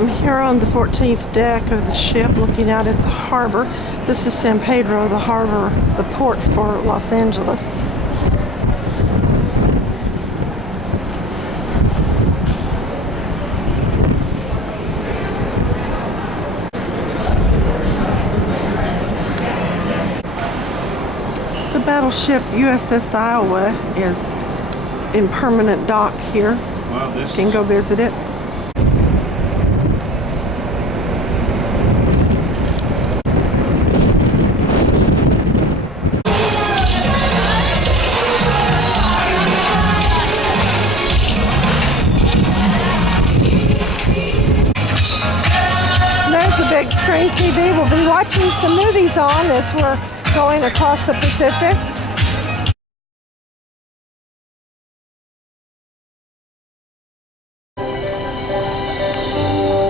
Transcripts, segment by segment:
I'm here on the 14th deck of the ship looking out at the harbor. This is San Pedro, the harbor, the port for Los Angeles. The battleship USS Iowa is in permanent dock here. Well, this you can go visit it. There's the big screen TV. We'll be watching some movies on as we're going across the Pacific.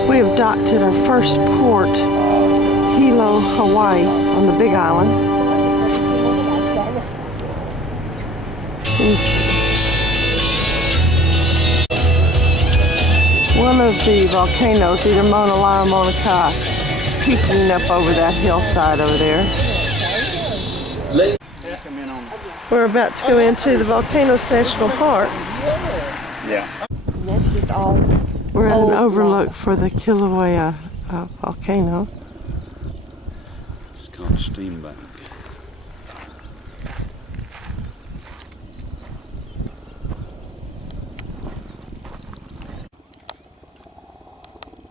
We have docked at our first port, Hilo, Hawaii, on the Big Island. One of the volcanoes, either Mauna Loa or Mauna Kea, is peeking up over that hillside over there. We're about to go into the Volcanoes National Park. Yeah. And that's just all. We're at an overlook for the Kilauea volcano. It's called Steam Bank.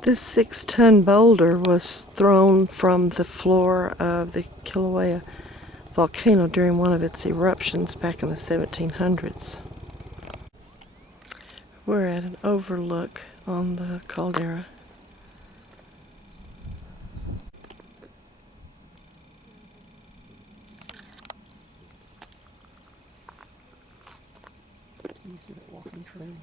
This 6-ton boulder was thrown from the floor of the Kilauea volcano during one of its eruptions back in the 1700s. We're at an overlook on the caldera. You see that walking trail?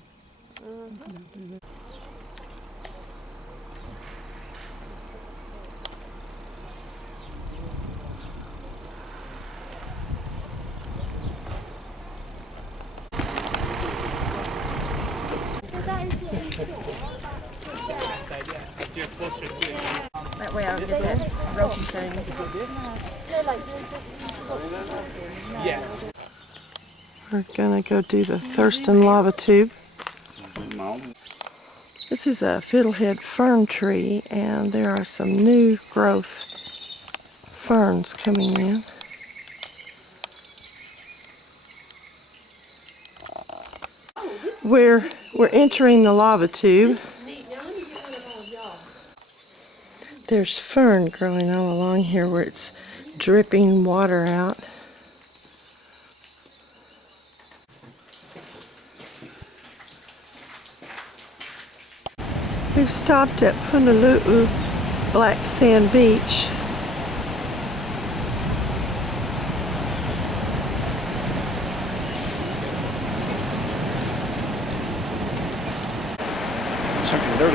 That way I'll get that ropey thing. Yeah. We're gonna go do the Thurston lava tube. This is a fiddlehead fern tree, and there are some new growth ferns coming in. We're entering the lava tube. There's fern growing all along here where it's dripping water out. We've stopped at Punaluu Black Sand Beach.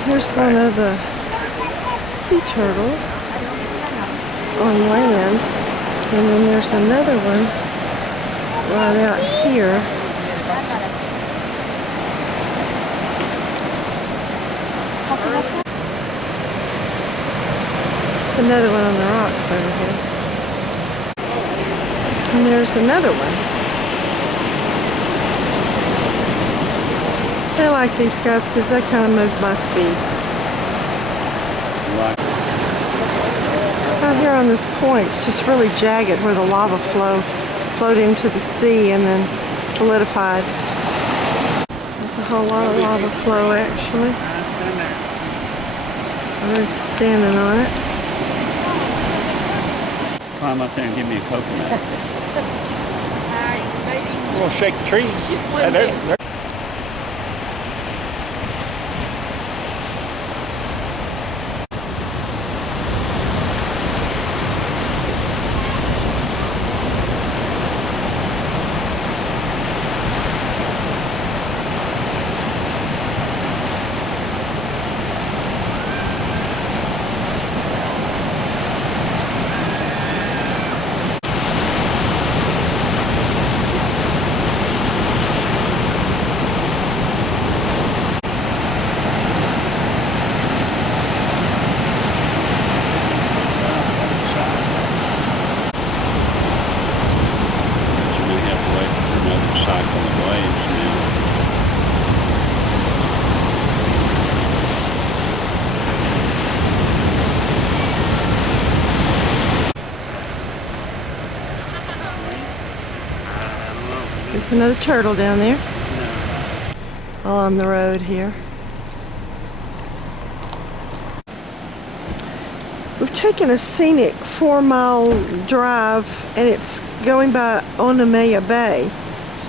Here's one of the sea turtles on land, and then there's another one right out here. There's another one on the rocks over here. And there's another one. I like these guys because they kind of move my speed. Out here on this point, it's just really jagged where the lava flowed into the sea and then solidified. There's a whole lot of lava flow actually. I'm standing on it. Climb up there and give me a coconut. We're going to shake the tree. There. Another turtle down there. All on the road here. We've taken a scenic 4-mile drive and it's going by Onamea Bay.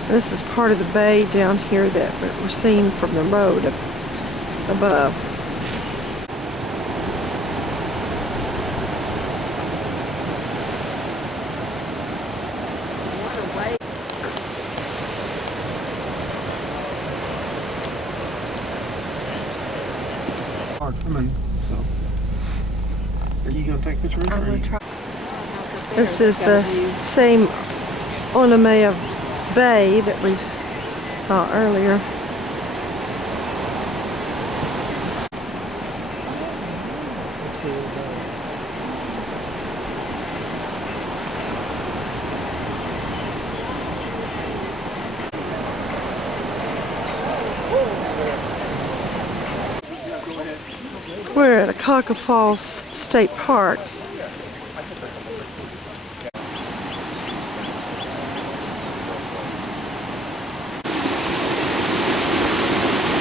This is part of the bay down here that we're seeing from the road above. Coming, so. Are you gonna take a picture of it? I'm gonna try. This is the same Onamea Bay that we saw earlier. That's really bad. We're at Akaka Falls State Park.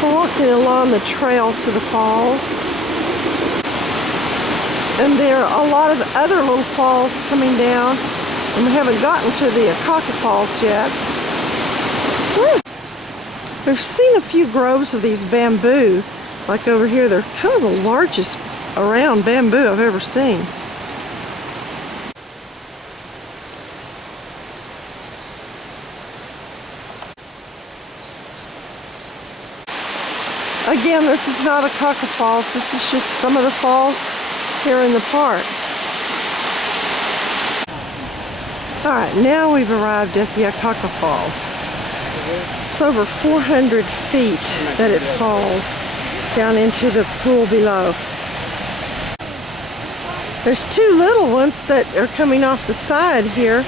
We're walking along the trail to the falls. And there are a lot of other little falls coming down. And we haven't gotten to the Akaka Falls yet. Woo! We've seen a few groves of these bamboo. Like over here, they're kind of the largest around bamboo I've ever seen. Again, this is not Akaka Falls. This is just some of the falls here in the park. Alright, now we've arrived at the Akaka Falls. It's over 400 feet that it falls down into the pool below. There's two little ones that are coming off the side here.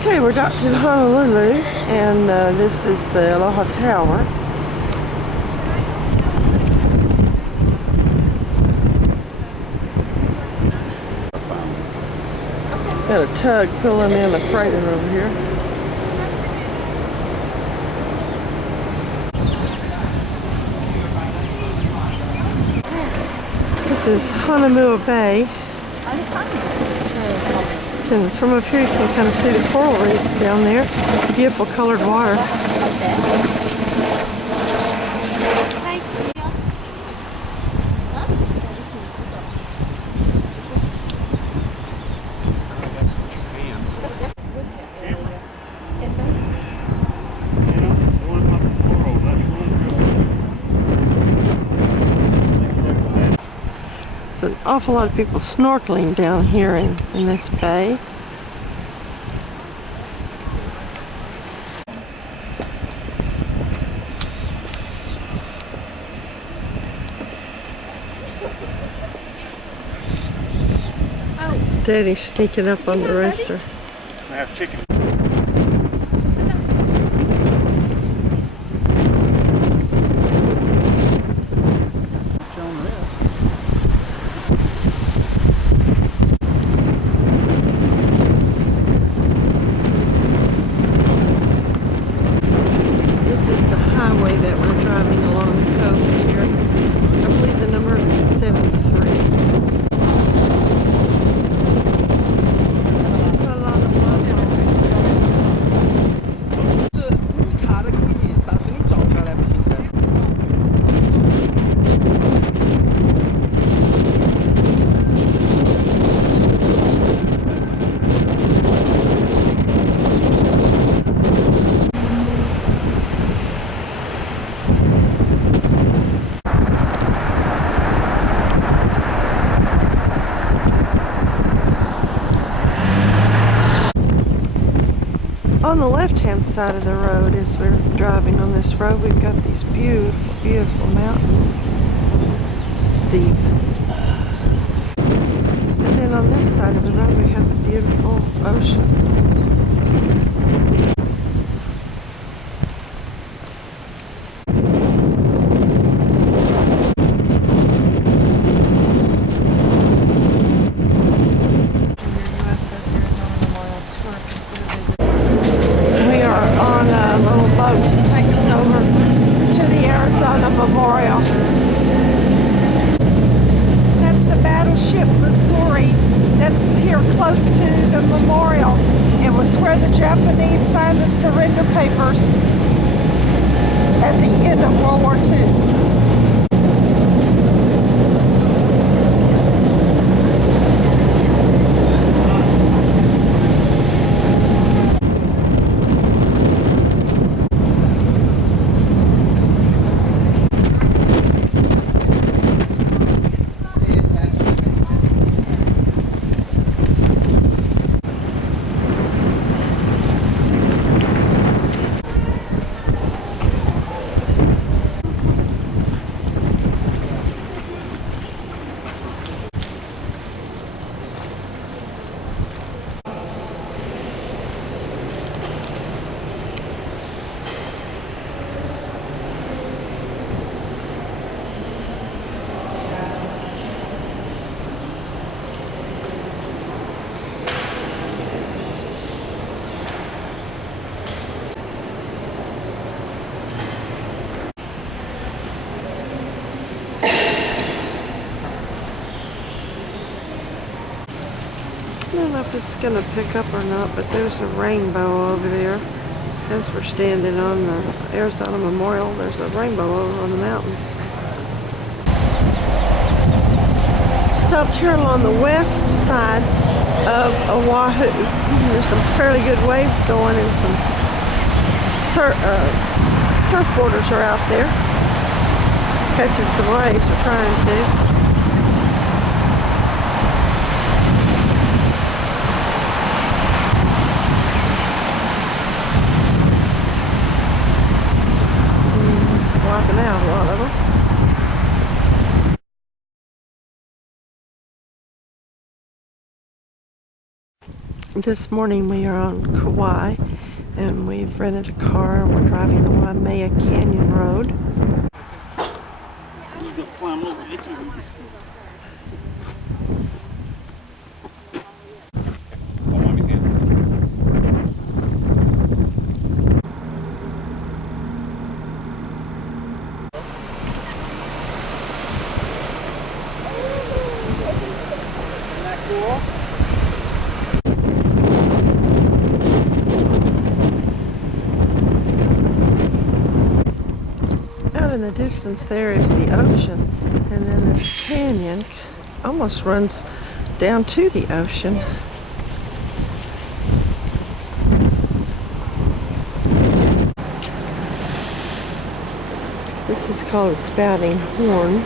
Okay, we're docked in Honolulu, and this is the Aloha Tower. Got a tug pulling in a freighter over here. This is Honolulu Bay. From up here you can kind of see the coral reefs down there. Beautiful colored water. An awful lot of people snorkeling down here in this bay. Daddy's sneaking up on the rooster. I have chicken. On the left-hand side of the road, as we're driving on this road, we've got these beautiful, beautiful mountains. Steep. And then on this side of the road, we have the beautiful ocean. Memorial. That's the battleship Missouri that's here close to the memorial. It was where the Japanese signed the surrender papers at the end of World War II. I don't know if it's going to pick up or not, but there's a rainbow over there. As we're standing on the Arizona Memorial, there's a rainbow over on the mountain. Stopped here along the west side of Oahu. There's some fairly good waves going and some surfboarders are out there catching some waves or trying to. Wiping out a lot of them. This morning we are on Kauai and we've rented a car and we're driving the Waimea Canyon Road. In the distance there is the ocean, and then this canyon almost runs down to the ocean. This is called a spouting horn.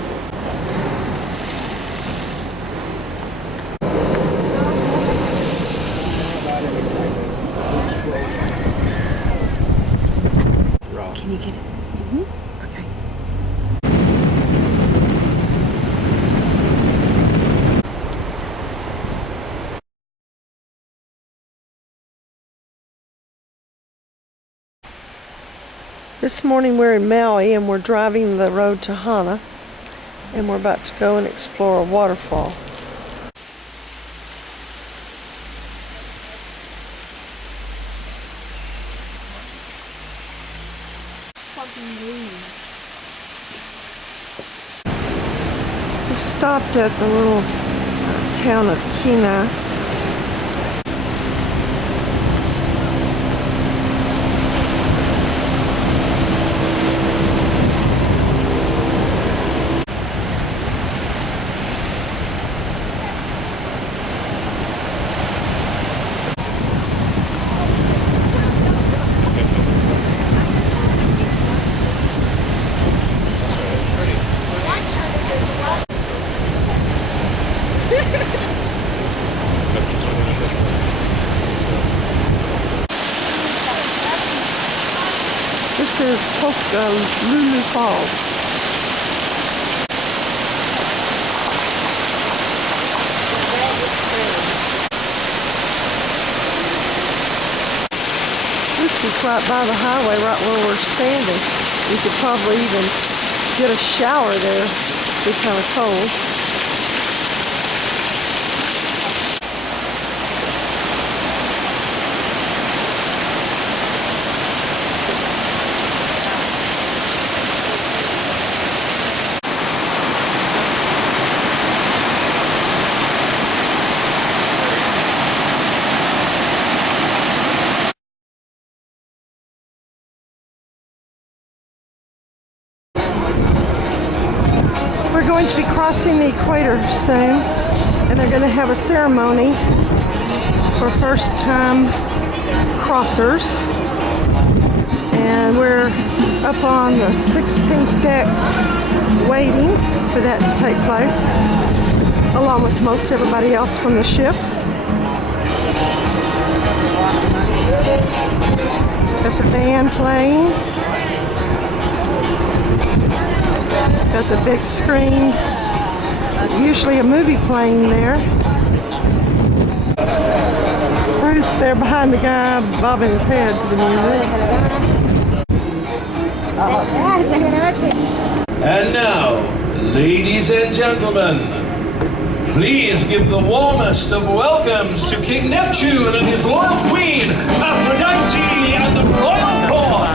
Can you get it? Okay. This morning we're in Maui and we're driving the road to Hana and we're about to go and explore a waterfall. We stopped at the little town of Kina. This is Lulu Falls. This is right by the highway, right where we're standing. You could probably even get a shower there. It'd be kind of cold. going to be crossing the equator soon, and they're going to have a ceremony for first-time crossers. And we're up on the 16th deck waiting for that to take place, along with most everybody else from the ship. Got the band playing. Got the big screen. Usually a movie playing there. Bruce there behind the guy bobbing his head to the music. And now, ladies and gentlemen, please give the warmest of welcomes to King Neptune and his royal queen, Aphrodite, and the royal court.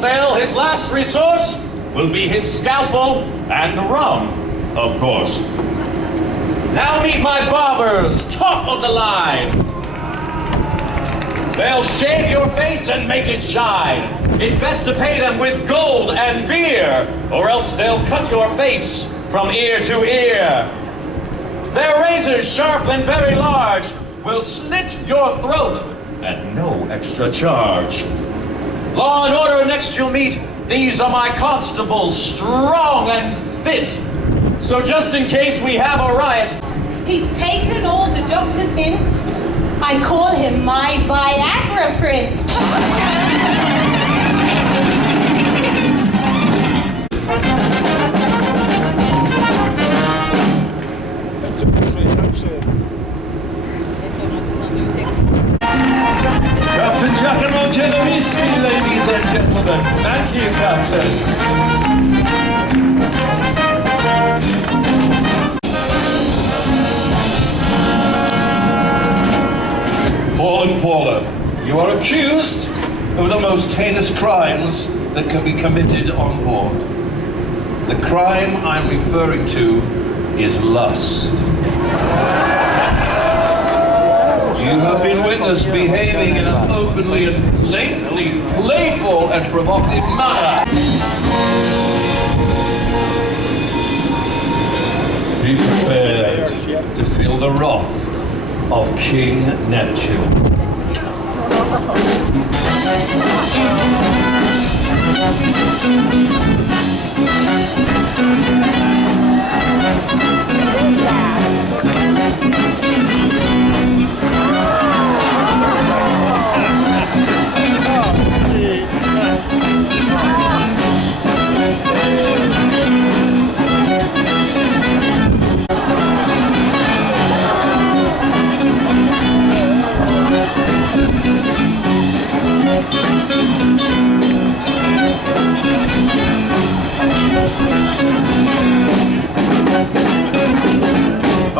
Fail, his last resource will be his scalpel and rum, of course. Now meet my barbers, top of the line. They'll shave your face and make it shine. It's best to pay them with gold and beer, or else they'll cut your face from ear to ear. Their razors, sharp and very large, will slit your throat at no extra charge. Law and order, next you'll meet. These are my constables, strong and fit. So just in case we have a riot. He's taken all the doctor's hints. I call him my Viagra prince. Captain Giacomo Genovese, ladies and gentlemen. Thank you, Captain. Paul and Paula, you are accused of the most heinous crimes that can be committed on board. The crime I'm referring to is lust. You have been witnessed behaving in an openly and blatantly playful and provocative manner. Be prepared to feel the wrath of King Neptune.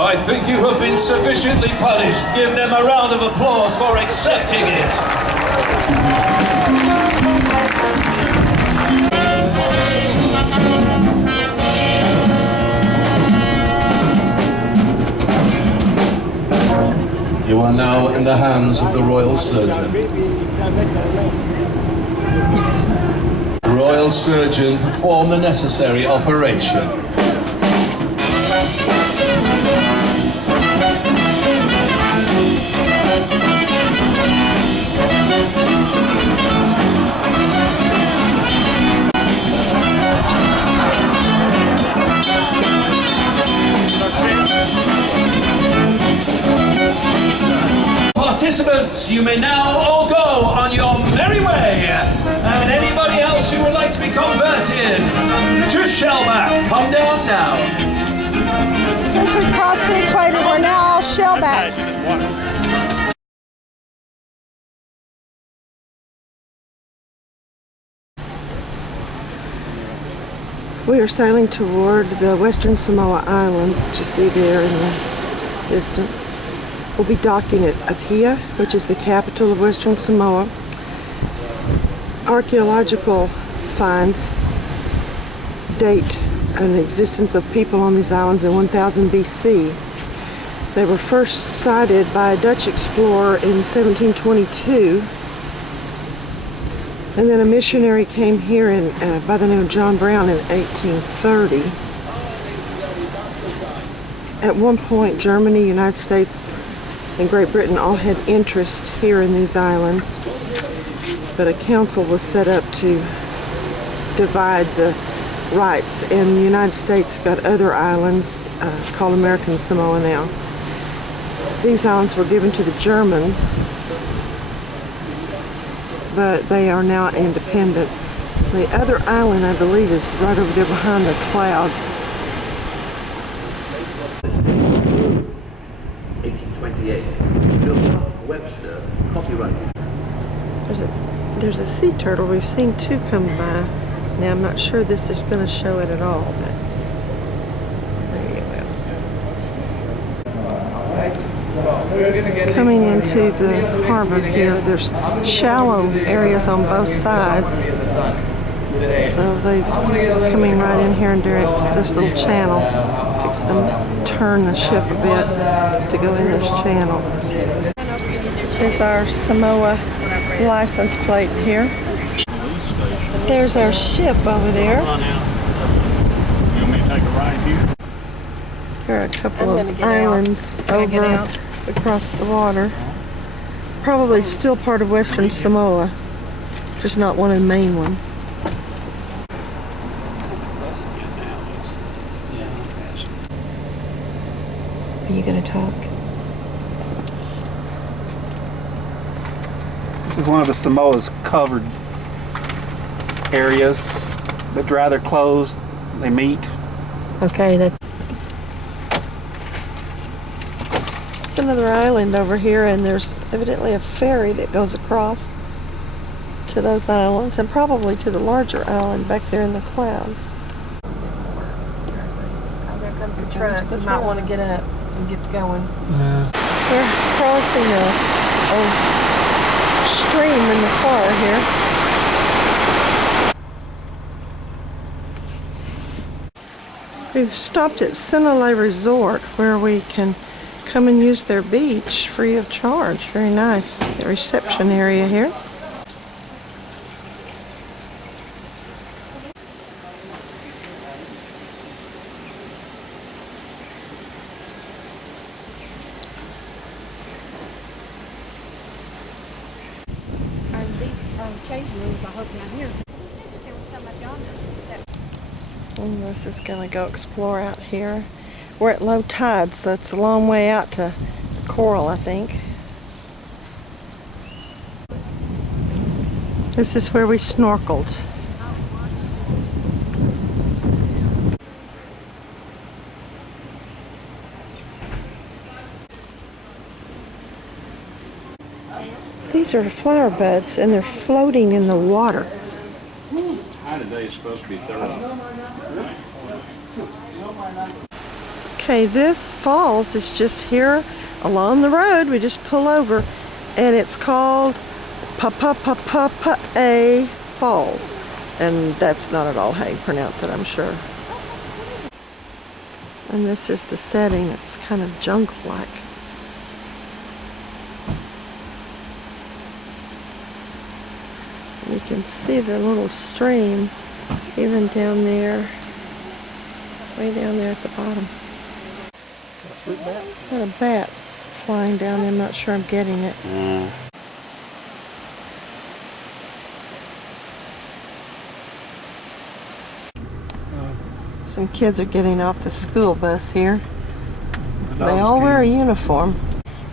I think you have been sufficiently punished. Give them a round of applause for accepting it. You are now in the hands of the royal surgeon. Royal surgeon, perform the necessary operation. Participants, you may now all go on your merry way. And anybody else who would like to be converted to Shellback, come down now. Since we crossed the equator, we're now all shellbacks. We are sailing toward the Western Samoa Islands that you see there in the distance. We'll be docking at Apia, which is the capital of Western Samoa. Archaeological finds date an existence of people on these islands in 1000 BC. They were first sighted by a Dutch explorer in 1722. And then a missionary came here by the name of John Brown in 1830. At one point, Germany, United States, and Great Britain all had interest here in these islands, but a council was set up to divide the rights, and the United States got other islands called American Samoa now. These islands were given to the Germans, but they are now independent. The other island, I believe, is right over there behind the clouds. 1828. Webster, copyrighted. There's a sea turtle. We've seen two come by. Now I'm not sure this is going to show it at all, but there you go. Coming into the harbor here, there's shallow areas on both sides. So they're coming right in here and during this little channel, fixing to turn the ship a bit to go in this channel. This is our Samoa license plate here. There's our ship over there. You want me to take a ride here? There are a couple of islands over across the water. Probably still part of Western Samoa, just not one of the main ones. Are you going to talk? This is one of the Samoa's covered areas that dry their clothes, they meet. Okay, that's another island over here, and there's evidently a ferry that goes across to those islands and probably to the larger island back there in the clouds. Oh, there comes the truck. You might want to get up and get going. Yeah. We're crossing a stream in the car here. We've stopped at Sinalei Resort where we can come and use their beach free of charge. Very nice. The reception area here. And this is going to go explore out here. We're at low tide, so it's a long way out to Coral, I think. This is where we snorkeled. These are flower buds, and they're floating in the water. High today is supposed to be 30. Okay, this falls is just here along the road. We just pull over, and it's called Pa-Pa-Pa-Pa-Pa-A Falls. And that's not at all how you pronounce it, I'm sure. And this is the setting. It's kind of jungle-like. You can see the little stream even down there, way down there at the bottom. Got a bat flying down there. I'm not sure I'm getting it. Some kids are getting off the school bus here. They all wear a uniform.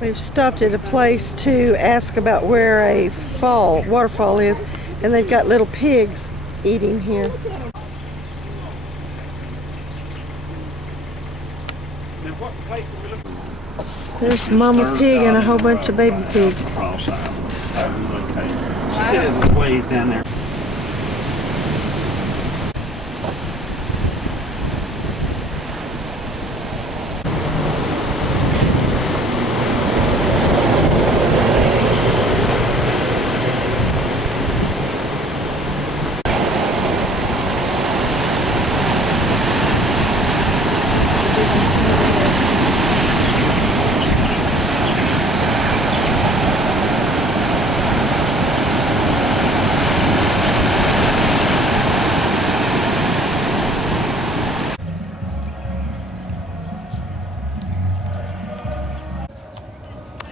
We've stopped at a place to ask about where a waterfall is, and they've got little pigs eating here. There's Mama Pig and a whole bunch of baby pigs. Cross aisle. Okay. She said it was a ways down there.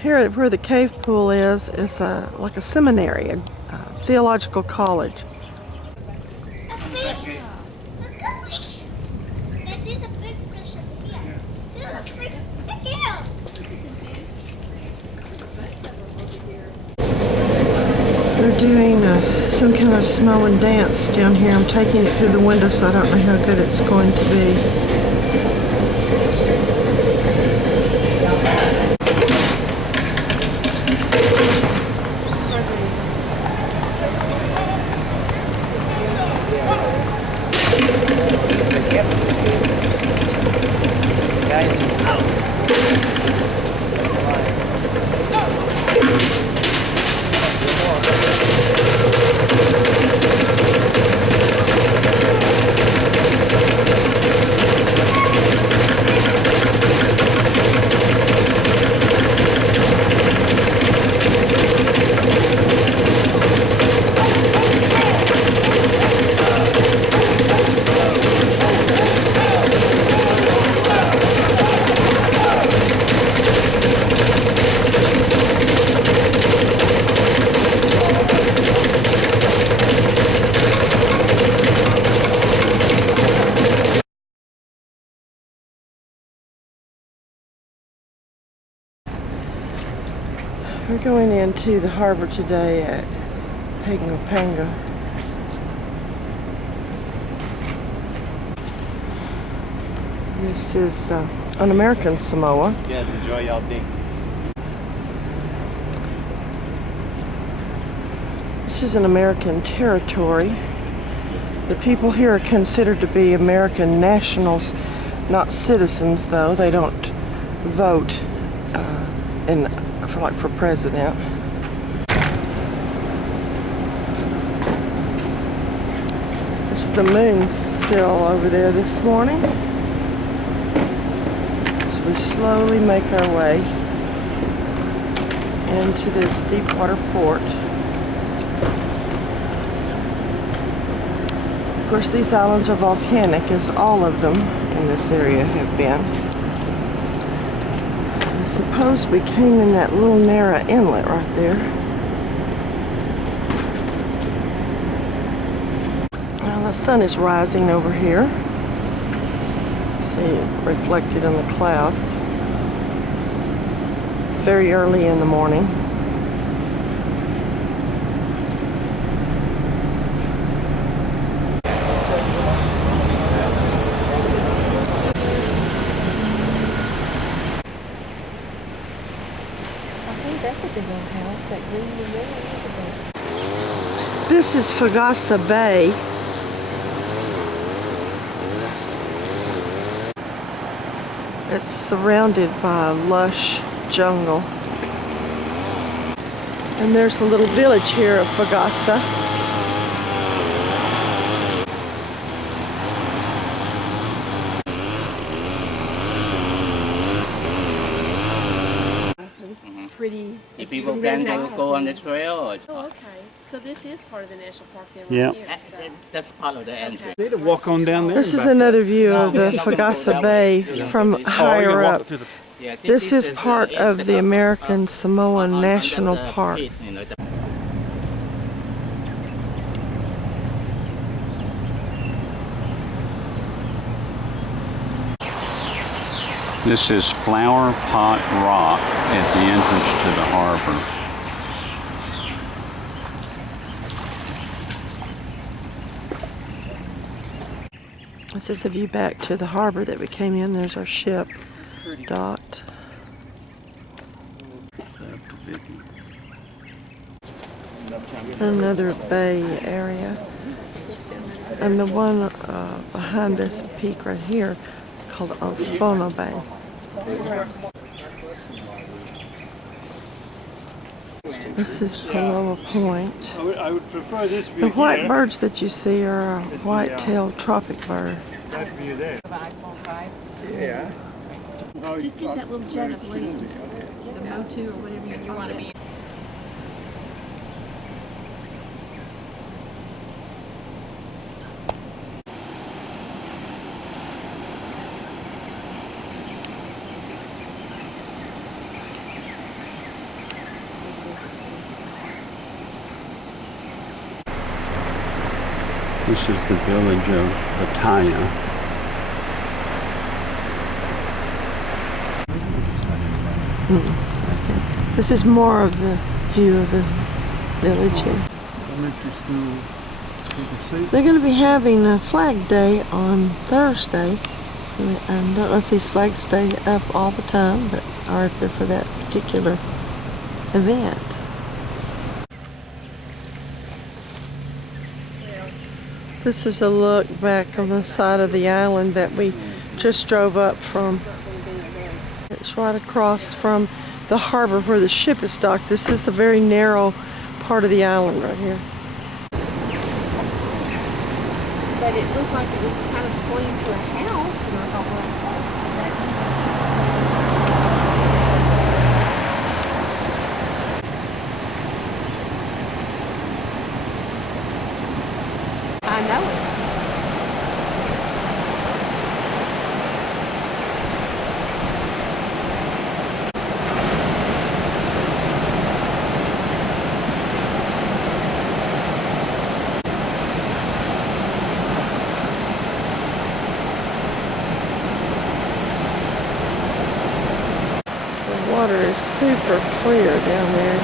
Here where the cave pool is like a seminary, a theological college. A fish! A fish! That is a big fish over here. There's a fish. Look here! They're doing some kind of Samoan dance down here. I'm taking it through the window, so I don't know how good it's going to be. We're going into the harbor today at Pangapanga. This is an American Samoa. You guys enjoy y'all dig. This is an American territory. The people here are considered to be American nationals, not citizens though. They don't vote for president. There's the moon still over there this morning. So we slowly make our way into this deepwater port. Of course, these islands are volcanic, as all of them in this area have been. I suppose we came in that little narrow inlet right there. Well, the sun is rising over here. See it reflected in the clouds. It's very early in the morning. This is Fagasa Bay. It's surrounded by a lush jungle. And there's a little village here of Fagasa. Pretty. If people plan to go on the trail, or Oh, okay. So this is part of the national park then, Yeah. right here. that's part of the entry. Need to walk on down there. This and is back another view of the Fagasa Bay from higher up. through the Yeah, This is part of the American Samoan National Park. This is Flower Pot Rock at the entrance to the harbor. This is a view back to the harbor that we came in. There's our ship. docked. Another bay area. And the one behind this peak right here is called Alfono Bay. This is Paloa Point. I would prefer this view. The white here. birds that you see are a white-tailed tropic bird. That view there. Yeah. Just get that little jet of light, the Mo2 or whatever you want to be. This is the village of Bataya. This is more of the view of the village here. Elementary school. You can see. They're going to be having a flag day on Thursday. And I don't know if these flags stay up all the time, but or if they're for that particular event. This is a look back on the side of the island that we just drove up from. It's right across from the harbor where the ship is docked. This is a very narrow part of the island right here. But it looked like it was kind of pointing to a house, and I thought, well, I know it. The water is super clear down there. You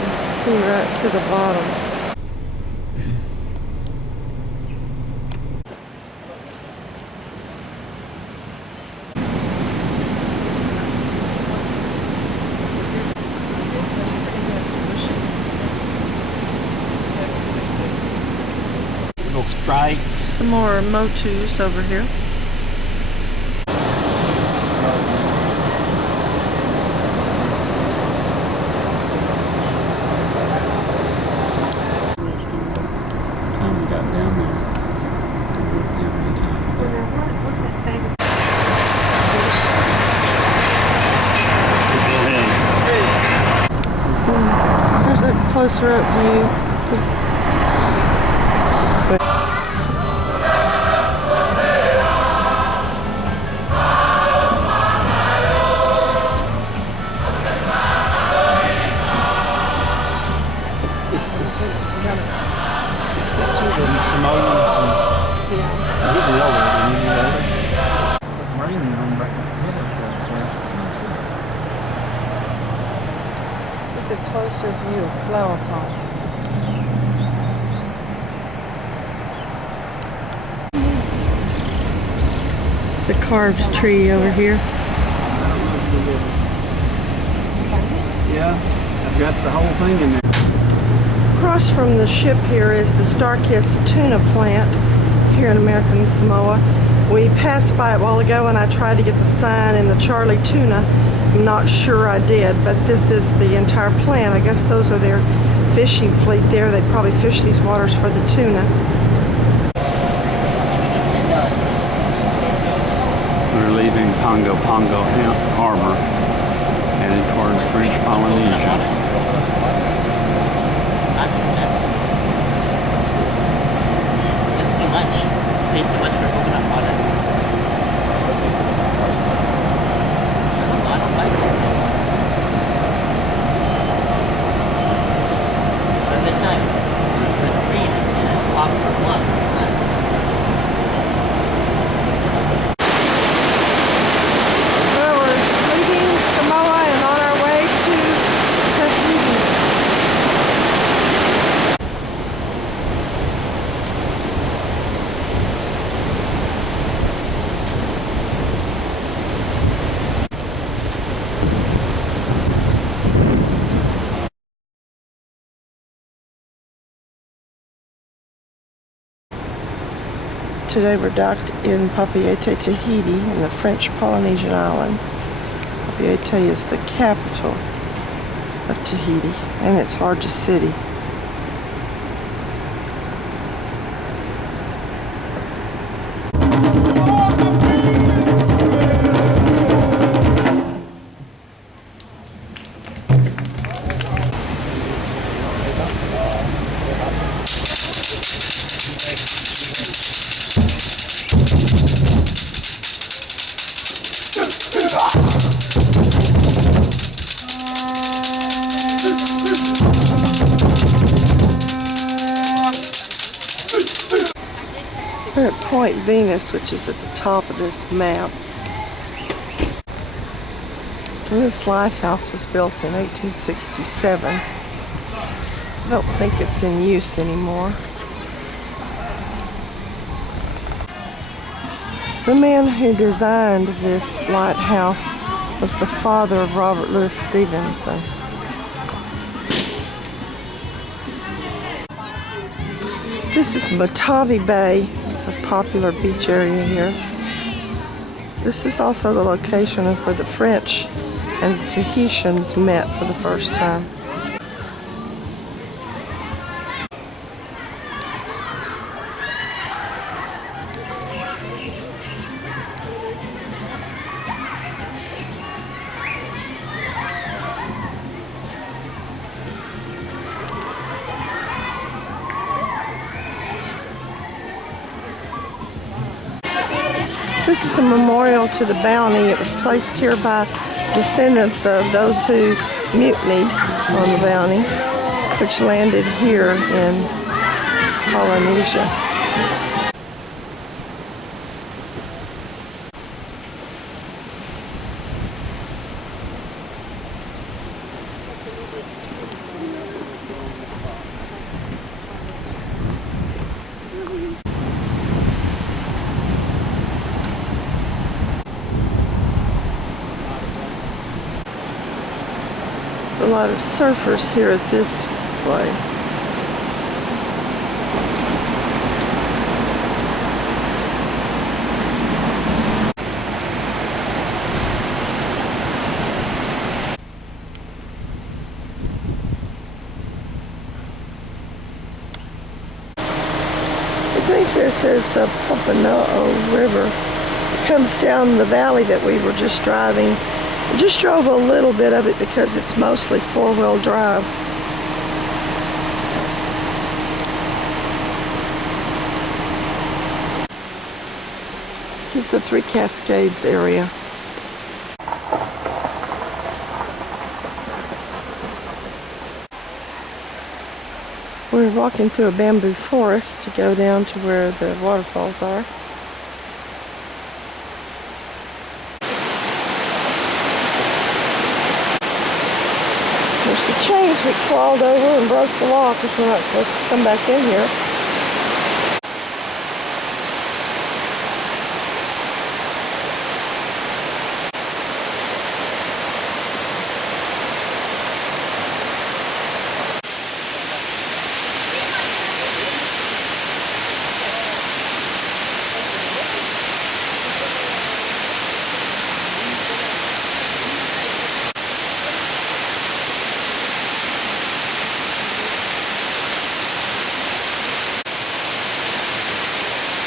can see right to the bottom. Little stripes. Some more motus over here. Time we got down there. We wouldn't have any time. What's that famous? There's a closer up view. There's a closer view of Flower Pond. It's a carved tree over here. Yeah, I've got the whole thing in there. Across from the ship here is the Starkiss tuna plant here in American Samoa. We passed by it a while ago and I tried to get the sign in the Charlie tuna. I'm not sure I did, but this is the entire plant. I guess those are their fishing fleet there. They probably fish these waters for the tuna. We're leaving Pongo Pongo Harbor, headed toward French Polynesia. It's too much. Paid too much for coconut water. I don't like it. But if it's like for free and a pop for one. Well, we're leaving Samoa and on our way to Tahiti. Today we're docked in Papeete, Tahiti, in the French Polynesian Islands. Papeete is the capital of Tahiti and its largest city. We're at Point Venus, which is at the top of this map. And this lighthouse was built in 1867. I don't think it's in use anymore. The man who designed this lighthouse was the father of Robert Louis Stevenson. This is Matavi Bay. It's a popular beach area here. This is also the location of where the French and the Tahitians met for the first time. This is a memorial to the Bounty. It was placed here by descendants of those who mutinied on the Bounty, which landed here in Polynesia. A lot of surfers here at this place. I think this is the Pompano River. It comes down the valley that we were just driving. We just drove a little bit of it because it's mostly four-wheel drive. This is the Three Cascades area. We're walking through a bamboo forest to go down to where the waterfalls are. There's the chains we crawled over and broke the lock because we're not supposed to come back in here.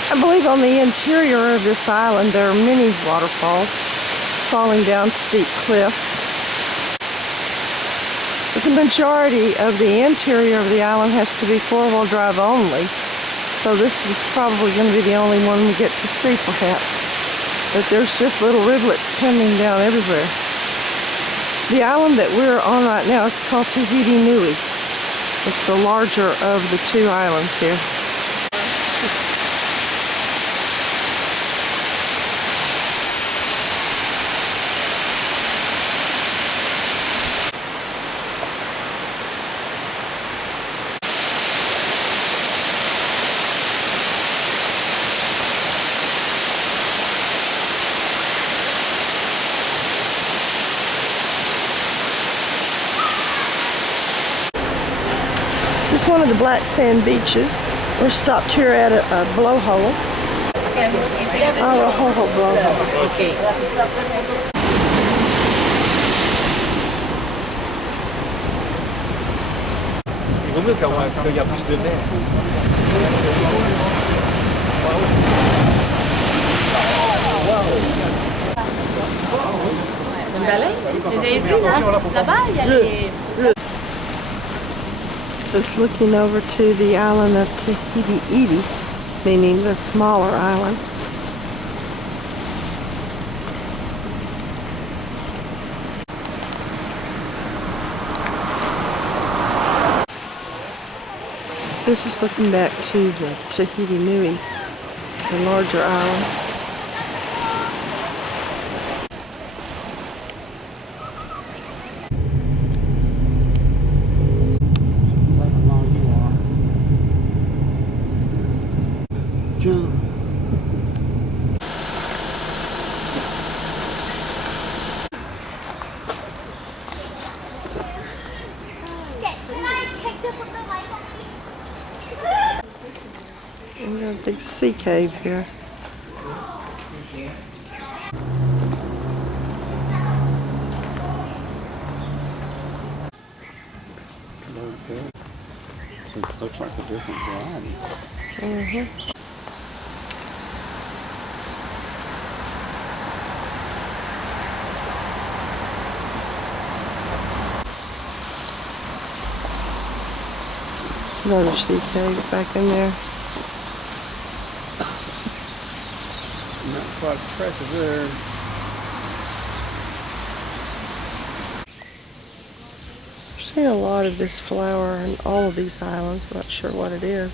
I believe on the interior of this island there are many waterfalls falling down steep cliffs. But the majority of the interior of the island has to be four-wheel drive only. So this is probably going to be the only one we get to see perhaps. But there's just little rivulets coming down everywhere. The island that we're on right now is called Tahiti Nui. It's the larger of the two islands here. This is one of the black sand beaches. We're stopped here at a blowhole. Il vaut mieux qu'il y a plus de mer. Vous avez vu là-bas, il y a les... This is looking over to the island of Tahiti, meaning the smaller island. This is looking back to the Tahiti Nui, the larger island. We got a big sea cave here. It looks like a different variety. It's another sea cave back in there. Not quite impressive there. I've seen a lot of this flower on all of these islands. I'm not sure what it is.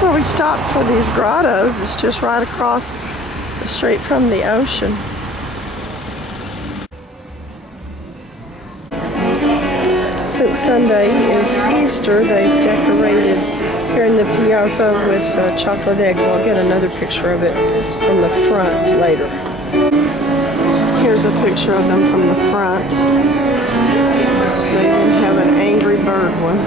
Where we stopped for these grottos is just right across the street from the ocean. Since Sunday is Easter, they've decorated here in the piazza with chocolate eggs. I'll get another picture of it from the front later. Here's a picture of them from the front. They even have an Angry Bird one.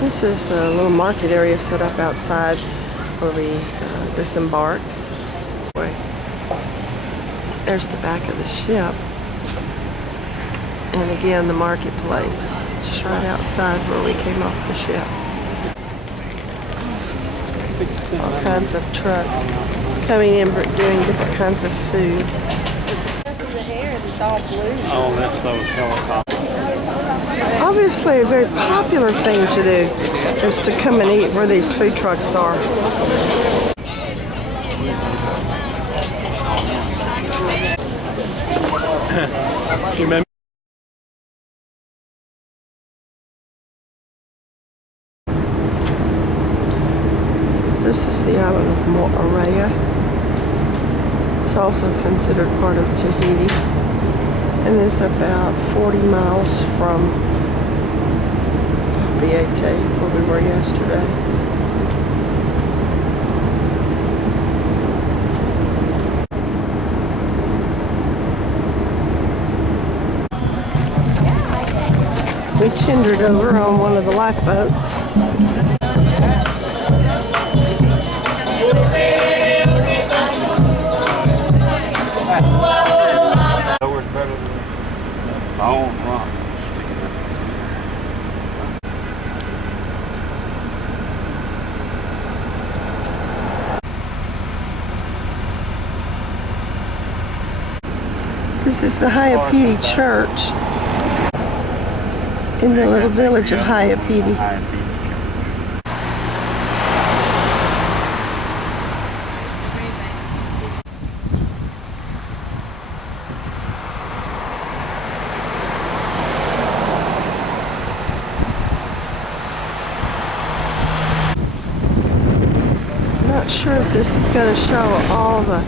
This is a little market area set up outside where we disembark. There's the back of the ship. And again, the marketplace is just right outside where we came off the ship. All kinds of trucks coming in doing different kinds of food. Oh, that's those helicopters. Obviously, a very popular thing to do is to come and eat where these food trucks are. This is the island of Moorea. It's also considered part of Tahiti and is about 40 miles from Papeete, where we were yesterday. We tendered over on one of the lifeboats. Lower's better than the old rock sticking up. This is the Hyapiti Church in the little village of Hyapiti. I'm not sure if this is going to show all the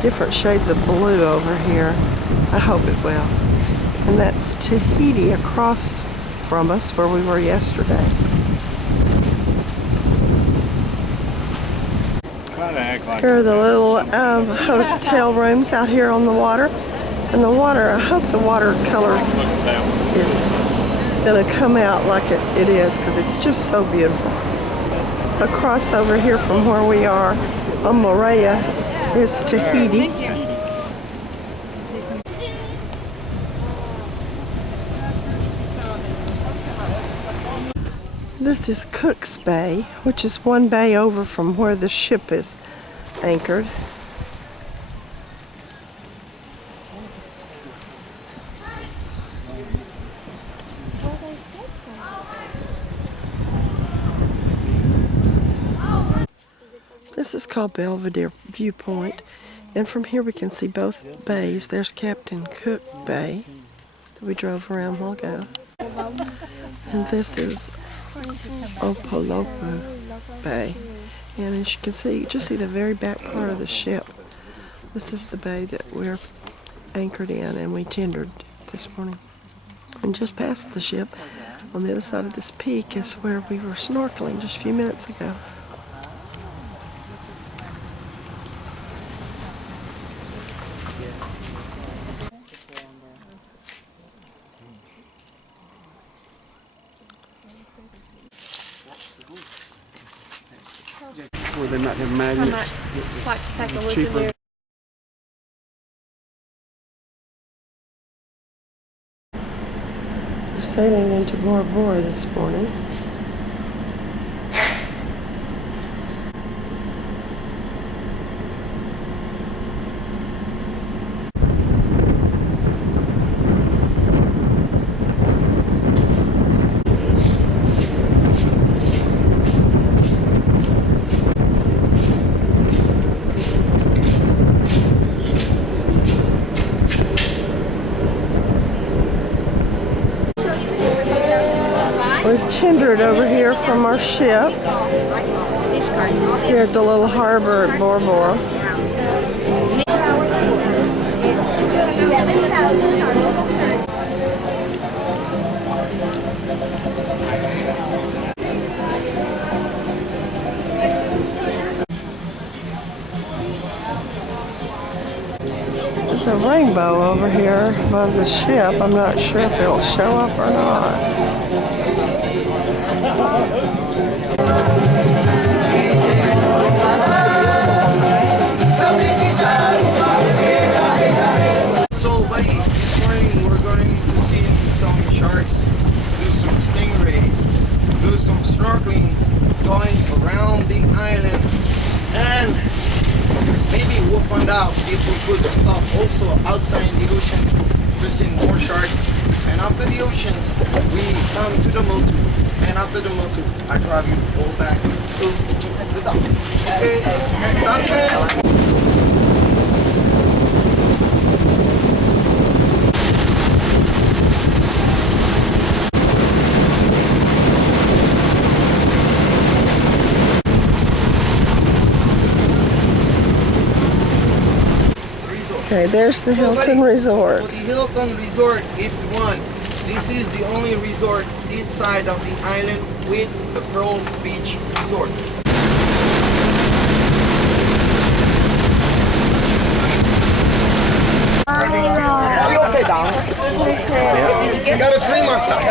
different shades of blue over here. I hope it will. And that's Tahiti across from us where we were yesterday. Here are the little hotel rooms out here on the water. And the water, I hope the water color is going to come out like it is, because it's just so beautiful. Across over here from where we are on Moorea is Tahiti. This is Cook's Bay, which is one bay over from where the ship is anchored. This is called Belvedere Viewpoint, and from here we can see both bays. There's Captain Cook Bay that we drove around a while ago, and this is Opolopu Bay. And as you can see, you just see the very back part of the ship. This is the bay that we're anchored in, and we tendered this morning. And just past the ship, on the other side of this peak, is where we were snorkeling just a few minutes ago. Where they might have magnets. I might like to take a look Cheaper. in there. We're sailing into Bora Bora this morning. We've tendered over here from our ship here at the little harbor at Bora Bora. There's a rainbow over here above the ship. I'm not sure if it'll show up or not. So, buddy, this morning we're going to see some sharks, do some stingrays, do some snorkeling, going around the island, and maybe we'll find out if we could stop also outside in the ocean to see more sharks. And after the oceans, we come to the motu, and after the motu, I drive you all back to the dock. Okay, sounds good? Okay, there's the Hilton Resort. For the Hilton Resort, if you want, this is the only resort this side of the island with the Pearl Beach Resort. Are you okay, Don? Okay. You got a free massage.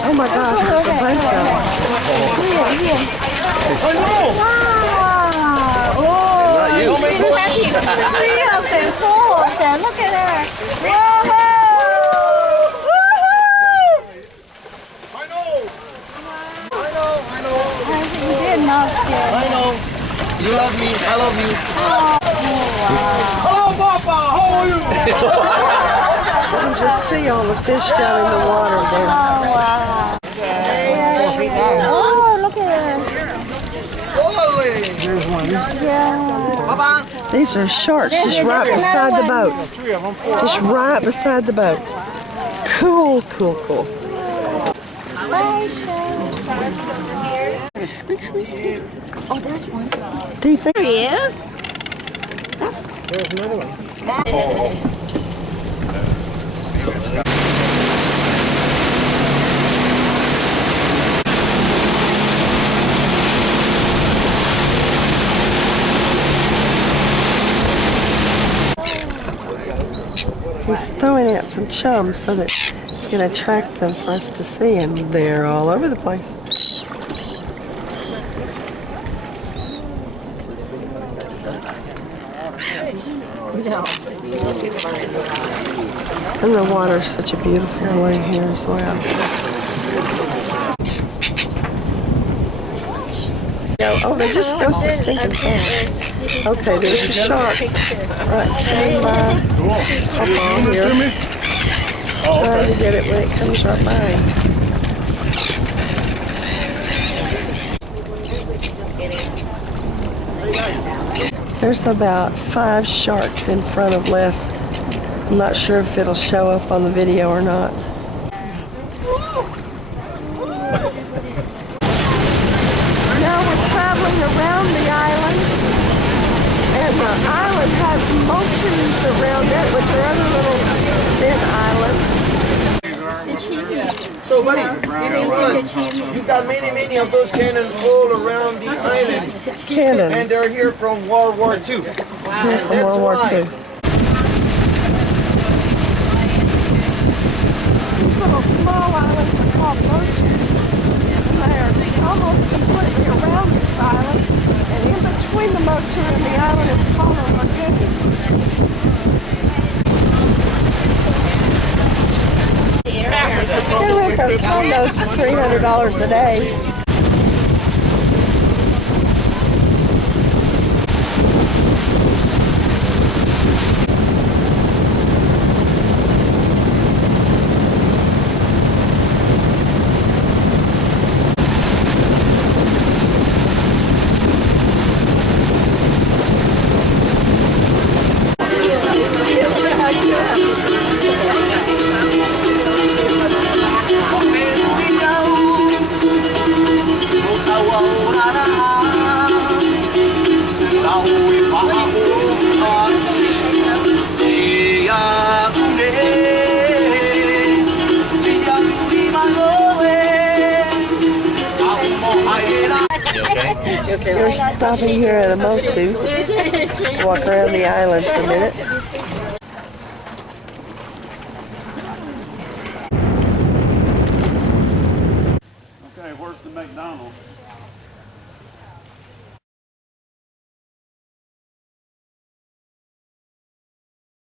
Oh my gosh, there's a bunch of them. Not you. Three of them, four of them. Look at that. Whoa! I know. You did not get I know. You love me. I love you. Hello, Papa. How are you? You can just see all the fish down in the water there. Oh, wow. Oh, look at Holy. There's one. that. Papa. These are sharks just right beside the boat. Just right beside the boat. Cool, cool, cool. Oh, there's one. Do you think? There he is. There's another one. throwing out some chums so that you can attract them for us to see, and they're all over the place. And the water's such a beautiful blue here as well. Oh, they just go so stinking fast. Okay, there's a shark right coming by. Hop on here. Trying to get it when it comes right by. There's about 5 sharks in front of Les. I'm not sure if it'll show up on the video or not. Now we're traveling around the island, and the island has mochis around it, which are other little thin islands. So, buddy, you got many of those cannons all around the island. Cannons. And they're here from World War II. Here from World War II. These little small islands are called mochis. They're almost completely around this island, and in between the mochi and the island is called a lagoon. They rent those condos for $300 a day. We're stopping here at a motu. Walk around the island for a minute. Okay, where's the McDonald's?